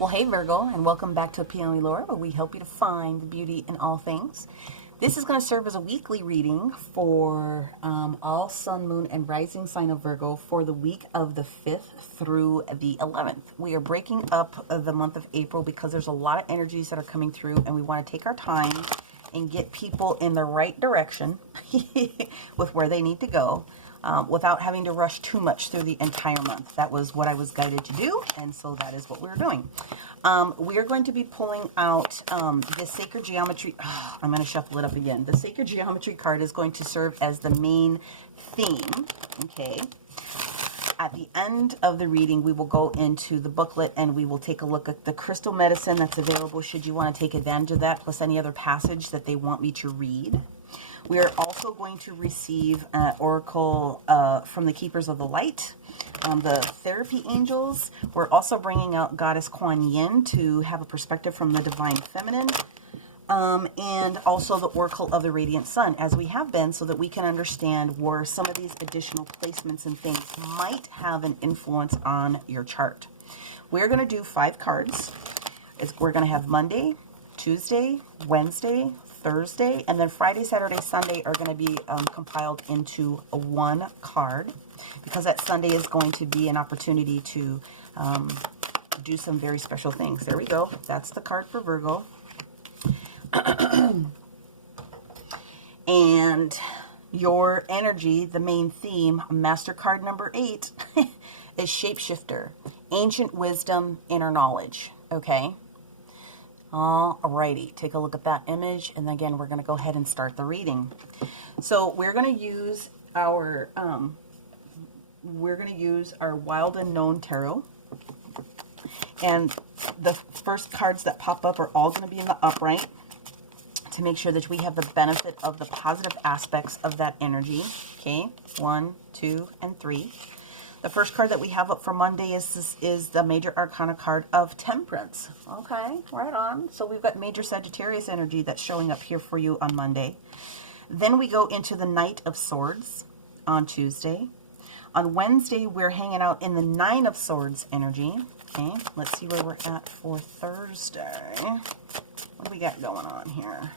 Well, hey Virgo, and welcome back to PeonyLore, where we help you to find the beauty in all things. This is going to serve as a weekly reading for all sun, moon, and rising sign of Virgo for the week of the 5th through the 11th. We are breaking up the month of April because there's a lot of energies that are coming through, and we want to take our time and get people in the right direction with where they need to go. Without having to rush too much through the entire month. That was what I was guided to do, and so that is what we're doing. We are going to be pulling out the Sacred Geometry. Oh, I'm going to shuffle it up again. The Sacred Geometry card is going to serve as the main theme, okay? At the end of the reading, we will go into the booklet and we will take a look at the crystal medicine that's available should you want to take advantage of that, plus any other passage that they want me to read. We are also going to receive an oracle from the Keepers of the Light, the Therapy Angels. We're also bringing out Goddess Kuan Yin to have a perspective from the Divine Feminine, and also the Oracle of the Radiant Sun, as we have been, so that we can understand where some of these additional placements and things might have an influence on your chart. We're going to do 5 cards. We're going to have Monday, Tuesday, Wednesday, Thursday, and then Friday, Saturday, Sunday are going to be compiled into one card, because that Sunday is going to be an opportunity to do some very special things. There we go. That's the card for Virgo. And your energy, the main theme, master card number 8, is Shapeshifter, Ancient Wisdom, Inner Knowledge. Okay? Alrighty, take a look at that image, and again, we're going to go ahead and start the reading. So we're going to use our Wild and Known Tarot, and the first cards that pop up are all going to be in the upright to make sure that we have the benefit of the positive aspects of that energy. Okay, 1, 2, and 3. The first card that we have up for Monday is the Major Arcana card of Temperance. Okay, right on. So we've got Major Sagittarius energy that's showing up here for you on Monday. Then we go into the Knight of Swords on Tuesday. On Wednesday, we're hanging out in the 9 of Swords energy. Okay, let's see where we're at for Thursday. What do we got going on here?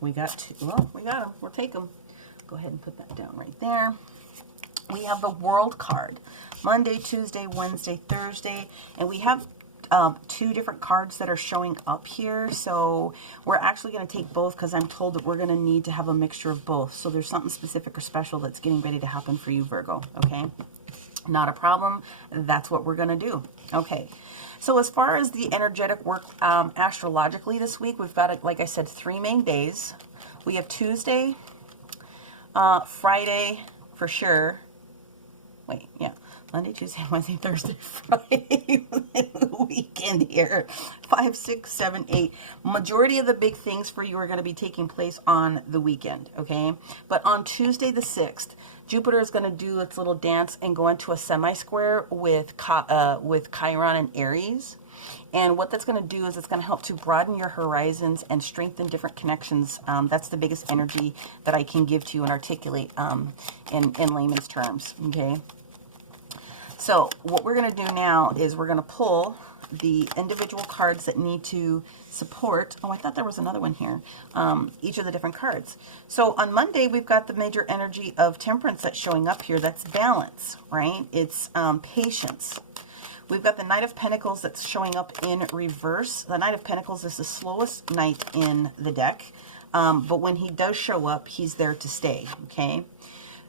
We got 2. Well, we got them. We'll take them. Go ahead and put that down right there. We have the World card. Monday, Tuesday, Wednesday, Thursday. And we have 2 different cards that are showing up here. So we're actually going to take both, because I'm told that we're going to need to have a mixture of both. So there's something specific or special that's getting ready to happen for you, Virgo. Okay? Not a problem. That's what we're going to do. Okay. So as far as the energetic work astrologically this week, we've got, like I said, 3 main days. We have Tuesday, Friday for sure. Wait, yeah. Monday, Tuesday, Wednesday, Thursday, Friday. Weekend here. 5, 6, 7, 8. Majority of the big things for you are going to be taking place on the weekend, okay? But on Tuesday the 6th, Jupiter is going to do its little dance and go into a semi-square with Chiron and Aries. And what that's going to do is it's going to help to broaden your horizons and strengthen different connections. That's the biggest energy that I can give to you and articulate in layman's terms, okay? So what we're going to do now is we're going to pull the individual cards that need to support. Oh, I thought there was another one here. Each of the different cards. So on Monday, we've got the major energy of Temperance that's showing up here. That's balance, right? It's patience. We've got the Knight of Pentacles that's showing up in reverse. The Knight of Pentacles is the slowest knight in the deck. But when he does show up, he's there to stay, okay?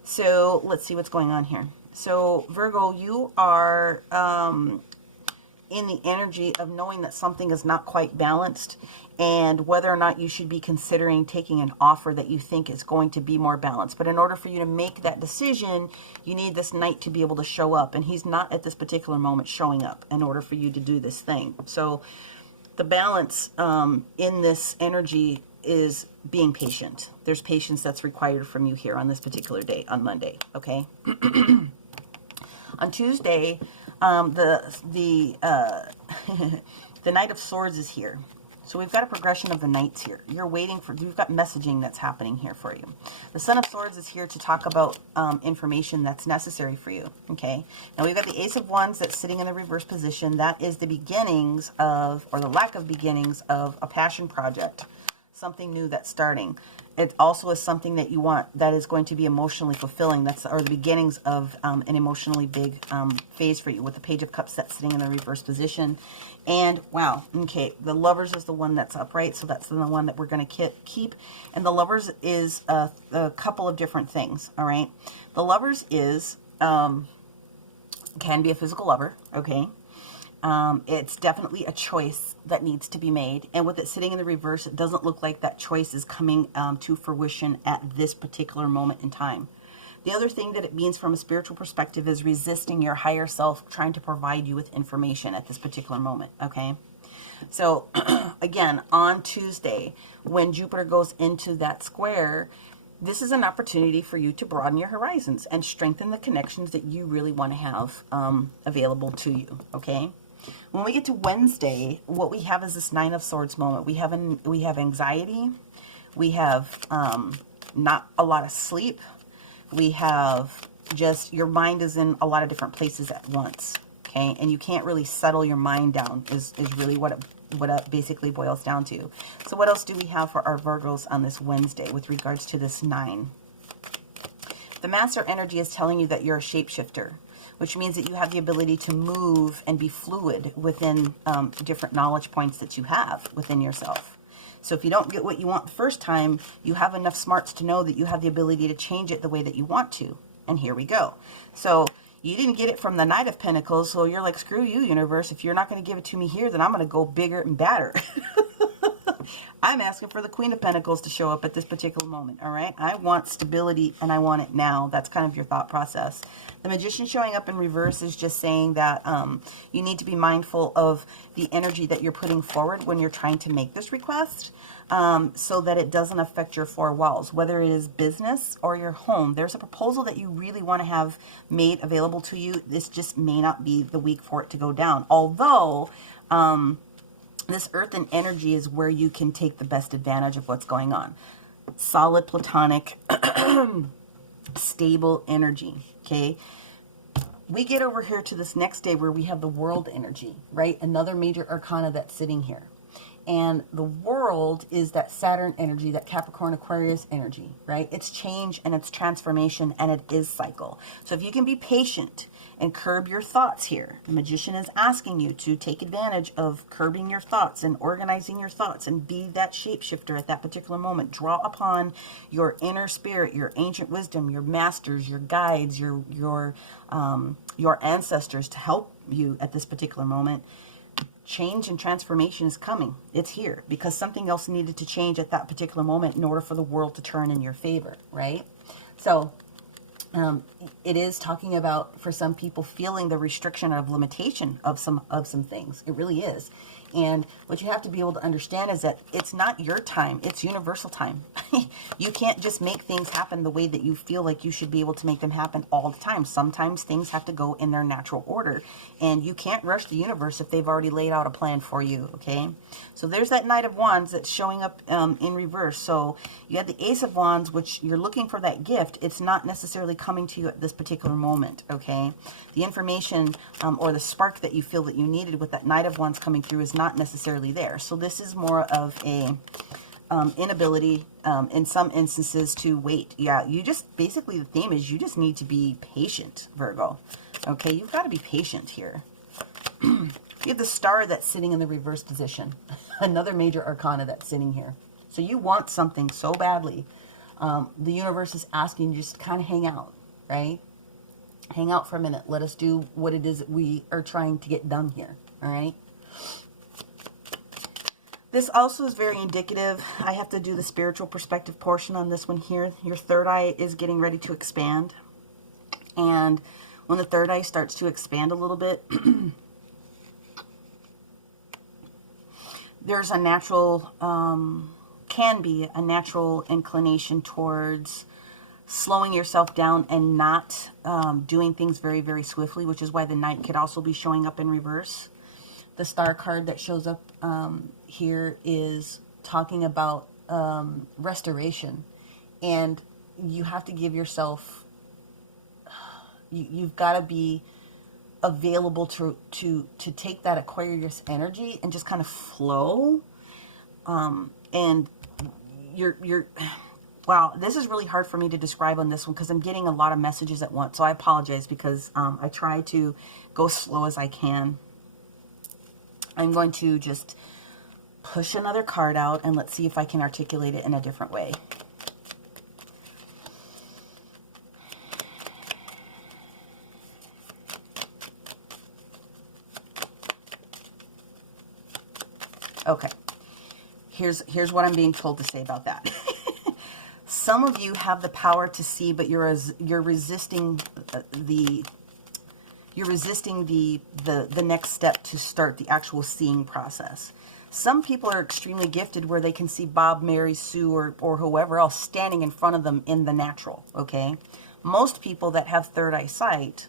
So let's see what's going on here. So Virgo, you are in the energy of knowing that something is not quite balanced, and whether or not you should be considering taking an offer that you think is going to be more balanced. But in order for you to make that decision, you need this knight to be able to show up, and he's not at this particular moment showing up in order for you to do this thing. So the balance in this energy is being patient. There's patience that's required from you here on this particular day, on Monday, okay? On Tuesday, the Knight of Swords is here. So we've got a progression of the knights here. You're waiting for, you've got messaging that's happening here for you. The Son of Swords is here to talk about information that's necessary for you, okay? Now we've got the Ace of Wands that's sitting in the reverse position. That is the beginnings of, or the lack of beginnings of, a passion project. Something new that's starting. It also is something that you want that is going to be emotionally fulfilling. That's, or the beginnings of an emotionally big phase for you, with the Page of Cups that's sitting in the reverse position. And wow, okay, the Lovers is the one that's upright, so that's the one that we're going to keep. And the Lovers is a couple of different things, all right? The Lovers is, can be a physical lover, okay? It's definitely a choice that needs to be made. And with it sitting in the reverse, it doesn't look like that choice is coming to fruition at this particular moment in time. The other thing that it means from a spiritual perspective is resisting your higher self trying to provide you with information at this particular moment, okay? So, again, on Tuesday, when Jupiter goes into that square, this is an opportunity for you to broaden your horizons and strengthen the connections that you really want to have available to you, okay? When we get to Wednesday, what we have is this Nine of Swords moment. We have anxiety. We have not a lot of sleep. We have just, your mind is in a lot of different places at once, okay? And you can't really settle your mind down is really what it basically boils down to. So what else do we have for our Virgos on this Wednesday with regards to this 9? The Master energy is telling you that you're a shapeshifter, which means that you have the ability to move and be fluid within different knowledge points that you have within yourself. So if you don't get what you want the first time, you have enough smarts to know that you have the ability to change it the way that you want to. And here we go. So you didn't get it from the Knight of Pentacles, so you're like, screw you, universe. If you're not going to give it to me here, then I'm going to go bigger and badder. I'm asking for the Queen of Pentacles to show up at this particular moment, all right? I want stability, and I want it now. That's kind of your thought process. The Magician showing up in reverse is just saying that you need to be mindful of the energy that you're putting forward when you're trying to make this request, so that it doesn't affect your four walls, whether it is business or your home. There's a proposal that you really want to have made available to you. This just may not be the week for it to go down. Although, this earthen energy is where you can take the best advantage of what's going on. Solid, platonic, stable energy, okay? We get over here to this next day where we have the World energy, right? Another major arcana that's sitting here. And the World is that Saturn energy, that Capricorn Aquarius energy, right? It's change and it's transformation, and it is cycle. So if you can be patient and curb your thoughts here, the Magician is asking you to take advantage of curbing your thoughts and organizing your thoughts and be that shapeshifter at that particular moment. Draw upon your inner spirit, your ancient wisdom, your masters, your guides, your ancestors to help you at this particular moment. Change and transformation is coming. It's here because something else needed to change at that particular moment in order for the world to turn in your favor, right? So it is talking about, for some people, feeling the restriction of limitation of some things. It really is. And what you have to be able to understand is that it's not your time, it's universal time. You can't just make things happen the way that you feel like you should be able to make them happen all the time. Sometimes things have to go in their natural order, and you can't rush the universe if they've already laid out a plan for you, okay? So there's that Knight of Wands that's showing up in reverse. So you have the Ace of Wands, which you're looking for that gift. It's not necessarily coming to you at this particular moment, okay? The information or the spark that you feel that you needed with that Knight of Wands coming through is not necessarily there. So this is more of a inability in some instances to wait. Yeah, you just, basically the theme is you just need to be patient, Virgo. Okay, you've got to be patient here. You have the Star that's sitting in the reverse position. Another major arcana that's sitting here. So you want something so badly. The universe is asking you just to kind of hang out, right? Hang out for a minute. Let us do what it is that we are trying to get done here, all right? This also is very indicative. I have to do the spiritual perspective portion on this one here. Your third eye is getting ready to expand. And when the third eye starts to expand a little bit, there's a natural, can be a natural inclination towards slowing yourself down and not doing things very, very swiftly, which is why the Knight could also be showing up in reverse. The Star card that shows up here is talking about restoration, and you have to give yourself, you've got to be available to take that Aquarius energy and just kind of flow. And you're wow, this is really hard for me to describe on this one because I'm getting a lot of messages at once. So I apologize because I try to go slow as I can. I'm going to just push another card out and let's see if I can articulate it in a different way. Okay, here's what I'm being told to say about that. Some of you have the power to see, but you're resisting the next step to start the actual seeing process. Some people are extremely gifted where they can see Bob, Mary, Sue, or whoever else standing in front of them in the natural, okay? Most people that have third eye sight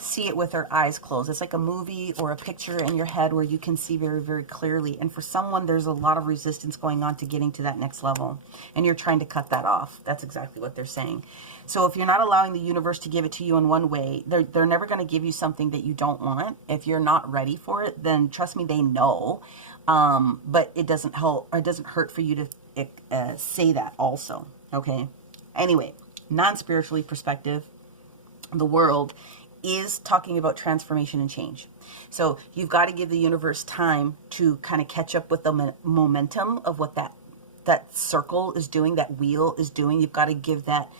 see it with their eyes closed. It's like a movie or a picture in your head where you can see very, very clearly. And for someone, there's a lot of resistance going on to getting to that next level. And you're trying to cut that off. That's exactly what they're saying. So if you're not allowing the universe to give it to you in one way, they're never going to give you something that you don't want. If you're not ready for it, then trust me, they know. But it doesn't help, or it doesn't hurt for you to say that also. Okay. Anyway, non-spiritually perspective, the world is talking about transformation and change. So you've got to give the universe time to kind of catch up with the momentum of what that circle is doing, that wheel is doing. You've got to give that.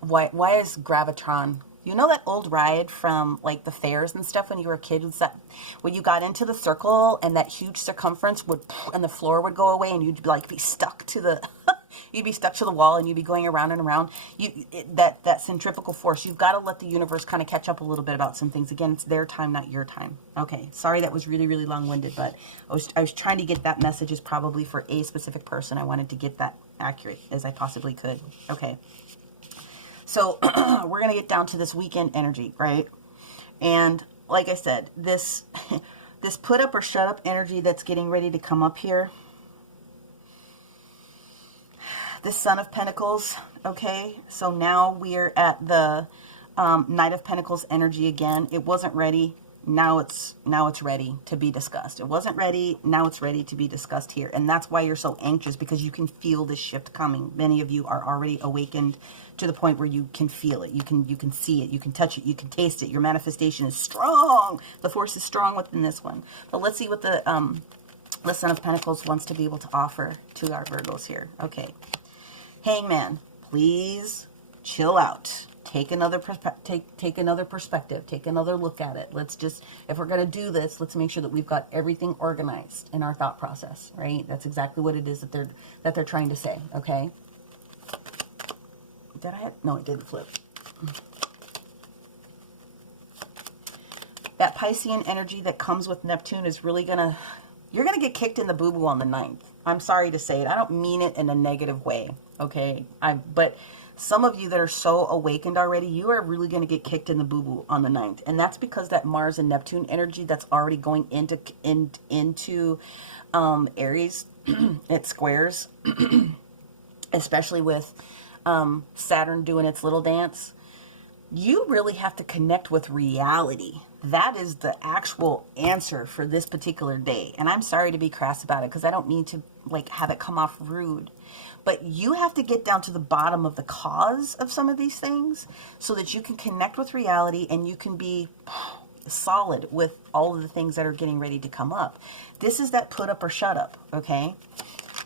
Why is gravitron? You know that old ride from like the fairs and stuff when you were a kid? Was that when you got into the circle and that huge circumference would, and the floor would go away and you'd like be stuck to the you'd be stuck to the wall and you'd be going around and around. That centrifugal force, you've got to let the universe kind of catch up a little bit about some things. Again, it's their time, not your time. Okay, sorry that was really, really long-winded, but I was trying to get that message is probably for a specific person. I wanted to get that accurate as I possibly could. Okay. So we're going to get down to this weekend energy, right? And like I said, this put up or shut up energy that's getting ready to come up here. The Son of Pentacles, okay? So now we're at the Knight of Pentacles energy again. It wasn't ready. Now it's ready to be discussed. It wasn't ready. Now it's ready to be discussed here. And that's why you're so anxious, because you can feel this shift coming. Many of you are already awakened to the point where you can feel it. You can see it. You can touch it. You can taste it. Your manifestation is strong. The force is strong within this one. But let's see what the Son of Pentacles wants to be able to offer to our Virgos here. Okay. Hangman, please chill out. Take another perspective. Take another look at it. Let's just, if we're going to do this, let's make sure that we've got everything organized in our thought process, right? That's exactly what it is that they're trying to say, okay? Did I? No, it didn't flip. That Piscean energy that comes with Neptune is really you're going to get kicked in the boo-boo on the 9th. I'm sorry to say it. I don't mean it in a negative way, okay? But some of you that are so awakened already, you are really going to get kicked in the boo-boo on the 9th. And that's because that Mars and Neptune energy that's already going into Aries, it squares, especially with Saturn doing its little dance. You really have to connect with reality. That is the actual answer for this particular day. And I'm sorry to be crass about it because I don't mean to like have it come off rude. But you have to get down to the bottom of the cause of some of these things so that you can connect with reality and you can be solid with all of the things that are getting ready to come up. This is that put up or shut up, okay?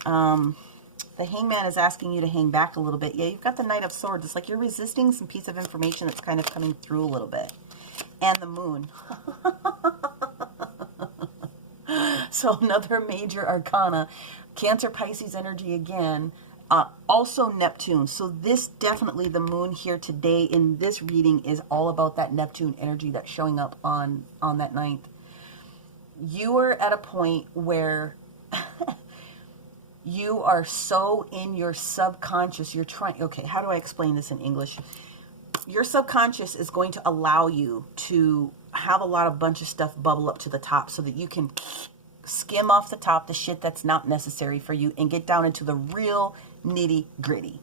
The Hangman is asking you to hang back a little bit. Yeah, you've got the Knight of Swords. It's like you're resisting some piece of information that's kind of coming through a little bit. And the Moon. So another major arcana. Cancer, Pisces energy again. Also Neptune. So this definitely, the Moon here today in this reading is all about that Neptune energy that's showing up on that 9th. You are at a point where you are so in your subconscious, you're trying, okay, how do I explain this in English? Your subconscious is going to allow you to have a bunch of stuff bubble up to the top so that you can Skim off the top the shit that's not necessary for you and get down into the real nitty gritty.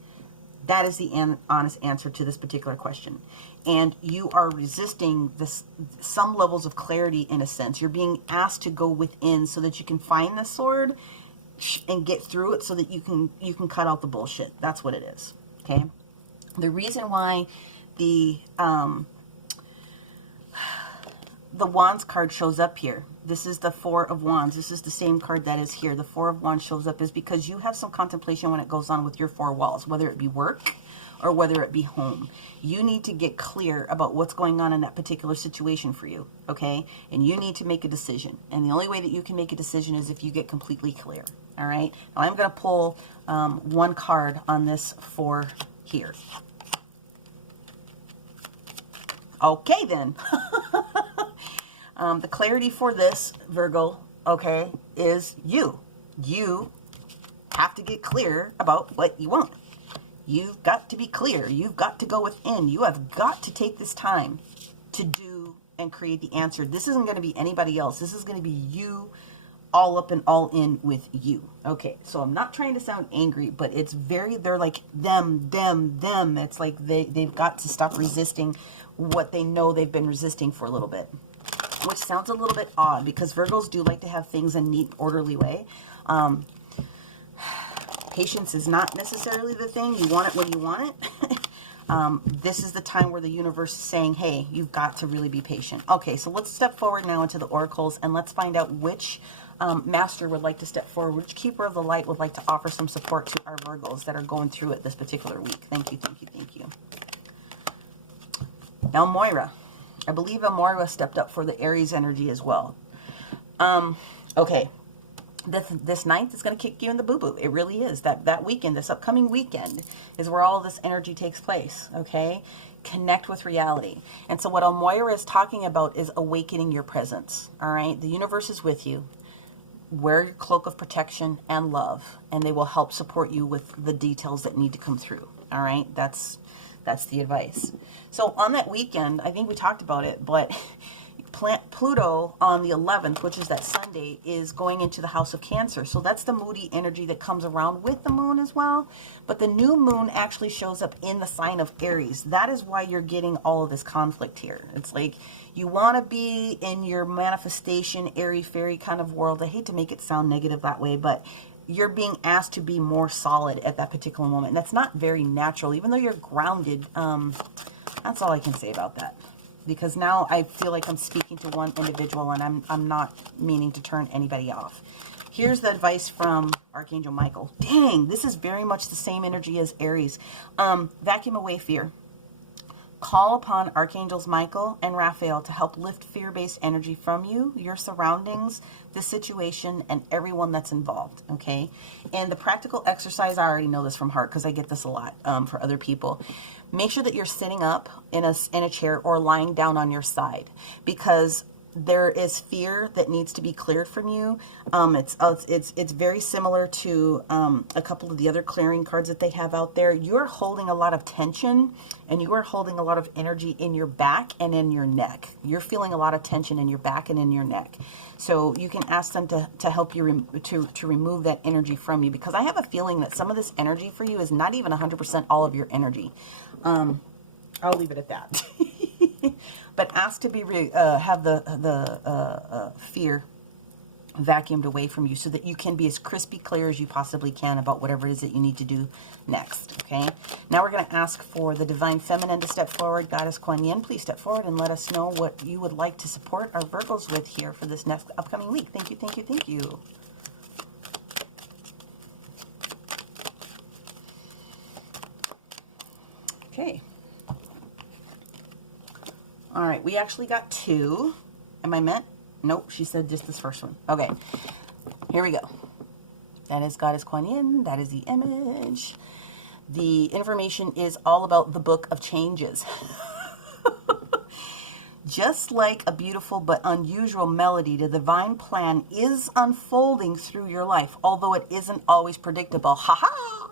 That is the honest answer to this particular question. And you are resisting some levels of clarity in a sense. You're being asked to go within so that you can find the sword and get through it so that you can cut out the bullshit. That's what it is. Okay? The reason why the Wands card shows up here. This is the Four of Wands. This is the same card that is here. The Four of Wands shows up is because you have some contemplation when it goes on with your four walls, whether it be work or whether it be home. You need to get clear about what's going on in that particular situation for you, okay? And you need to make a decision. And the only way that you can make a decision is if you get completely clear, all right? Now I'm going to pull one card on this for here. Okay, then. The clarity for this, Virgo, okay, is you. You have to get clear about what you want. You've got to be clear. You've got to go within. You have got to take this time to do and create the answer. This isn't going to be anybody else. This is going to be you, all up and all in with you. Okay, so I'm not trying to sound angry, but it's they're like them. It's like they've got to stop resisting what they know they've been resisting for a little bit. Which sounds a little bit odd because Virgos do like to have things in a neat, orderly way. Patience is not necessarily the thing. You want it when you want it. This is the time where the universe is saying, hey, you've got to really be patient. Okay, so let's step forward now into the oracles and let's find out which master would like to step forward, which keeper of the light would like to offer some support to our Virgos that are going through it this particular week. Thank you, thank you, thank you. Now, Moira. I believe Moira stepped up for the Aries energy as well. Okay. This ninth is going to kick you in the boo-boo. It really is. That weekend, this upcoming weekend, is where all this energy takes place. Okay? Connect with reality. And so what Moira is talking about is awakening your presence. All right? The universe is with you. Wear your cloak of protection and love, and they will help support you with the details that need to come through. All right? That's the advice. So on that weekend, I think we talked about it, but Pluto on the 11th, which is that Sunday, is going into the house of Cancer. So that's the moody energy that comes around with the moon as well. But the new moon actually shows up in the sign of Aries. That is why you're getting all of this conflict here. It's like you want to be in your manifestation, airy-fairy kind of world. I hate to make it sound negative that way, but you're being asked to be more solid at that particular moment. And that's not very natural, even though you're grounded. That's all I can say about that. Because now I feel like I'm speaking to one individual and I'm not meaning to turn anybody off. Here's the advice from Archangel Michael. Dang, this is very much the same energy as Aries. Vacuum away fear. Call upon Archangels Michael and Raphael to help lift fear-based energy from you, your surroundings, the situation, and everyone that's involved, okay? And the practical exercise, I already know this from heart because I get this a lot for other people. Make sure that you're sitting up in a chair or lying down on your side because there is fear that needs to be cleared from you. It's very similar to a couple of the other clearing cards that they have out there. You're holding a lot of tension and you are holding a lot of energy in your back and in your neck. You're feeling a lot of tension in your back and in your neck. So you can ask them to help you to remove that energy from you because I have a feeling that some of this energy for you is not even 100% all of your energy. I'll leave it at that. But ask to be have the fear vacuumed away from you so that you can be as crispy clear as you possibly can about whatever it is that you need to do next. Okay. Now we're going to ask for the Divine Feminine to step forward. Goddess Kuan Yin, please step forward and let us know what you would like to support our Virgos with here for this next upcoming week. Thank you, thank you, thank you. Okay. All right, we actually got two. Am I meant? Nope, she said just this first one. Okay, here we go. That is Goddess Kuan Yin. That is the image. The information is all about the Book of Changes. Just like a beautiful but unusual melody, the divine plan is unfolding through your life, although it isn't always predictable. Ha-ha!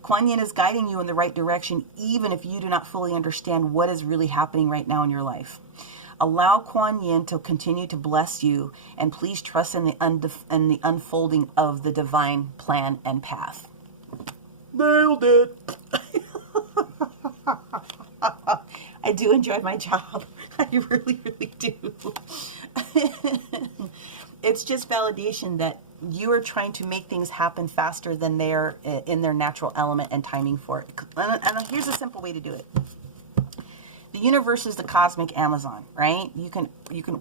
Kuan Yin is guiding you in the right direction, even if you do not fully understand what is really happening right now in your life. Allow Kuan Yin to continue to bless you, and please trust in the unfolding of the divine plan and path. Nailed it. I do enjoy my job. I really, really do. It's just validation that you are trying to make things happen faster than they are in their natural element and timing for it. And here's a simple way to do it. The universe is the cosmic Amazon, right? You can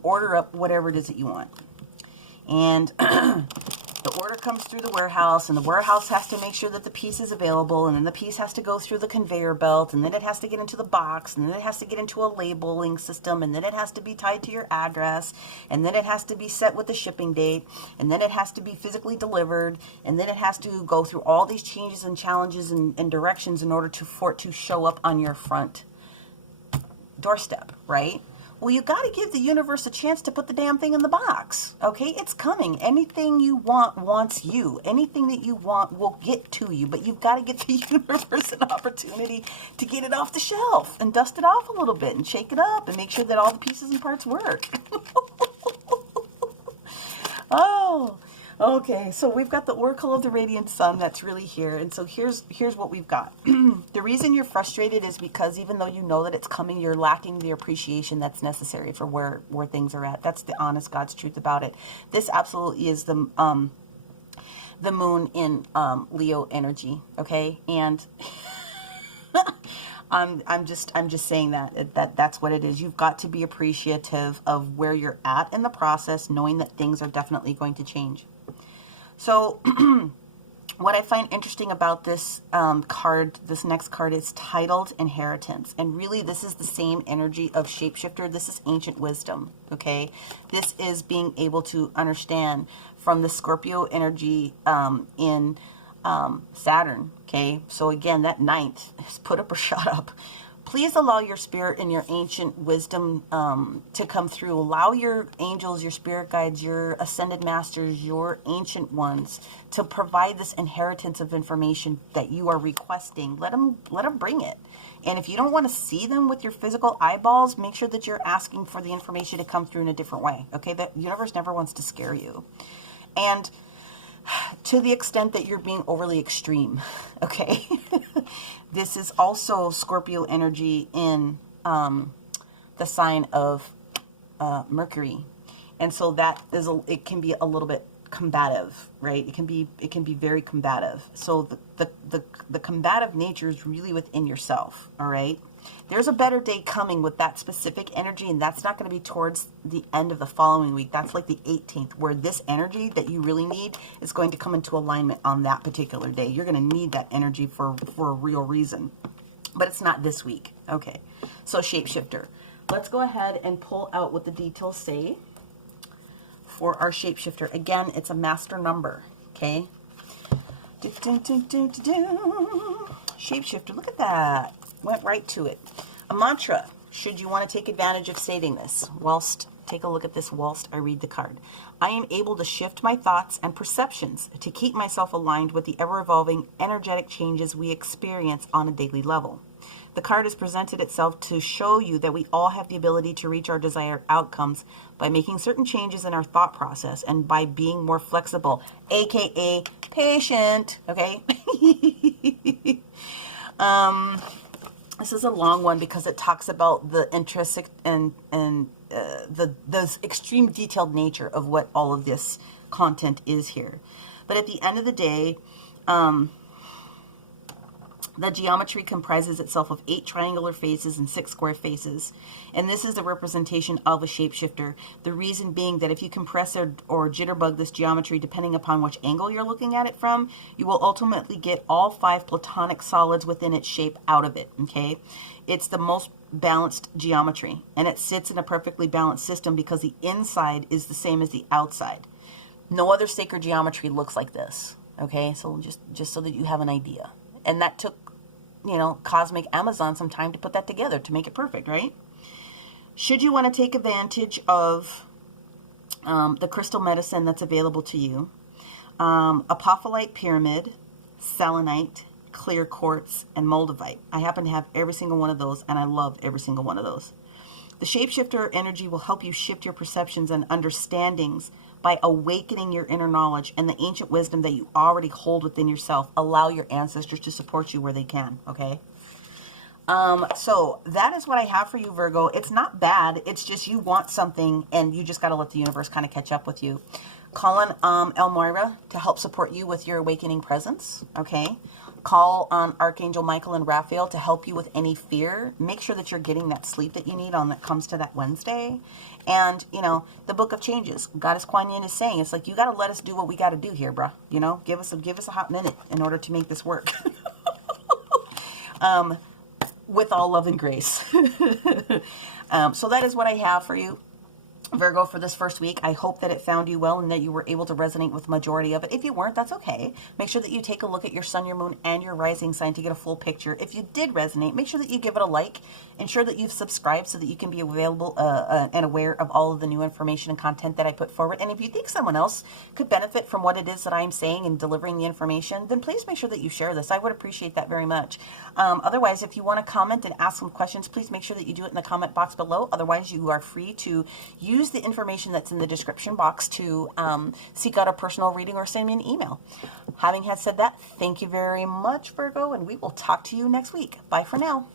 order up whatever it is that you want. And the order comes through the warehouse, and the warehouse has to make sure that the piece is available, and then the piece has to go through the conveyor belt, and then it has to get into the box, and then it has to get into a labeling system, and then it has to be tied to your address, and then it has to be set with the shipping date, and then it has to be physically delivered, and then it has to go through all these changes and challenges and directions in order for it to show up on your front doorstep, right? Well, you got to give the universe a chance to put the damn thing in the box, okay? It's coming. Anything you want wants you. Anything that you want will get to you, but you've got to get the universe an opportunity to get it off the shelf and dust it off a little bit and shake it up and make sure that all the pieces and parts work. Oh, okay. So we've got the Oracle of the Radiant Sun that's really here. And so here's what we've got. The reason you're frustrated is because even though you know that it's coming, you're lacking the appreciation that's necessary for where things are at. That's the honest God's truth about it. This absolutely is the moon in Leo energy, okay? And I'm just saying that's what it is. You've got to be appreciative of where you're at in the process, knowing that things are definitely going to change. So what I find interesting about this card, this next card, is titled Inheritance. And really, this is the same energy of Shapeshifter. This is ancient wisdom, okay? This is being able to understand from the Scorpio energy in Saturn, okay? So again, that ninth is put up or shut up. Please allow your spirit and your ancient wisdom to come through. Allow your angels, your spirit guides, your ascended masters, your ancient ones to provide this inheritance of information that you are requesting. Let them bring it. And if you don't want to see them with your physical eyeballs, make sure that you're asking for the information to come through in a different way. Okay, the universe never wants to scare you. And to the extent that you're being overly extreme, okay? This is also Scorpio energy in the sign of Mercury. And so that is it can be a little bit combative, right? It can be very combative. So the combative nature is really within yourself, all right? There's a better day coming with that specific energy, and that's not going to be towards the end of the following week. That's like the 18th, where this energy that you really need is going to come into alignment on that particular day. You're going to need that energy for a real reason, but it's not this week. Okay, so Shapeshifter. Let's go ahead and pull out what the details say for our Shapeshifter. Again, it's a master number, okay? Shapeshifter, look at that. Went right to it. A mantra, should you want to take advantage of stating this, take a look at this whilst I read the card. I am able to shift my thoughts and perceptions to keep myself aligned with the ever-evolving energetic changes we experience on a daily level. The card has presented itself to show you that we all have the ability to reach our desired outcomes by making certain changes in our thought process and by being more flexible, aka patient, okay? This is a long one because it talks about the intrinsic and the extreme detailed nature of what all of this content is here. But at the end of the day, the geometry comprises itself of 8 triangular faces and 6 square faces. And this is the representation of a shapeshifter. The reason being that if you compress or jitterbug this geometry, depending upon which angle you're looking at it from, you will ultimately get all 5 platonic solids within its shape out of it, okay? It's the most balanced geometry, and it sits in a perfectly balanced system because the inside is the same as the outside. No other sacred geometry looks like this, okay? So just so that you have an idea. And that took, cosmic Amazon some time to put that together to make it perfect, right? Should you want to take advantage of the crystal medicine that's available to you, apophyllite pyramid, selenite, clear quartz, and moldavite. I happen to have every single one of those, and I love every single one of those. The shapeshifter energy will help you shift your perceptions and understandings by awakening your inner knowledge and the ancient wisdom that you already hold within yourself. Allow your ancestors to support you where they can, okay? So that is what I have for you, Virgo. It's not bad. It's just you want something and you just got to let the universe kind of catch up with you. Call on Elmoira to help support you with your awakening presence, okay? Call on Archangel Michael and Raphael to help you with any fear. Make sure that you're getting that sleep that you need on that comes to that Wednesday. And, you know, the Book of Changes, Goddess Kuan Yin is saying, it's like, you got to let us do what we got to do here, bruh. You know, give us a hot minute in order to make this work. With all love and grace. So that is what I have for you, Virgo, for this first week. I hope that it found you well and that you were able to resonate with the majority of it. If you weren't, that's okay. Make sure that you take a look at your sun, your moon, and your rising sign to get a full picture. If you did resonate, make sure that you give it a like. Ensure that you've subscribed so that you can be available and aware of all of the new information and content that I put forward. And if you think someone else could benefit from what it is that I'm saying and delivering the information, then please make sure that you share this. I would appreciate that very much. Otherwise, if you want to comment and ask some questions, please make sure that you do it in the comment box below. Otherwise, you are free to use the information that's in the description box to seek out a personal reading or send me an email. Having had said that, thank you very much, Virgo, and we will talk to you next week. Bye for now.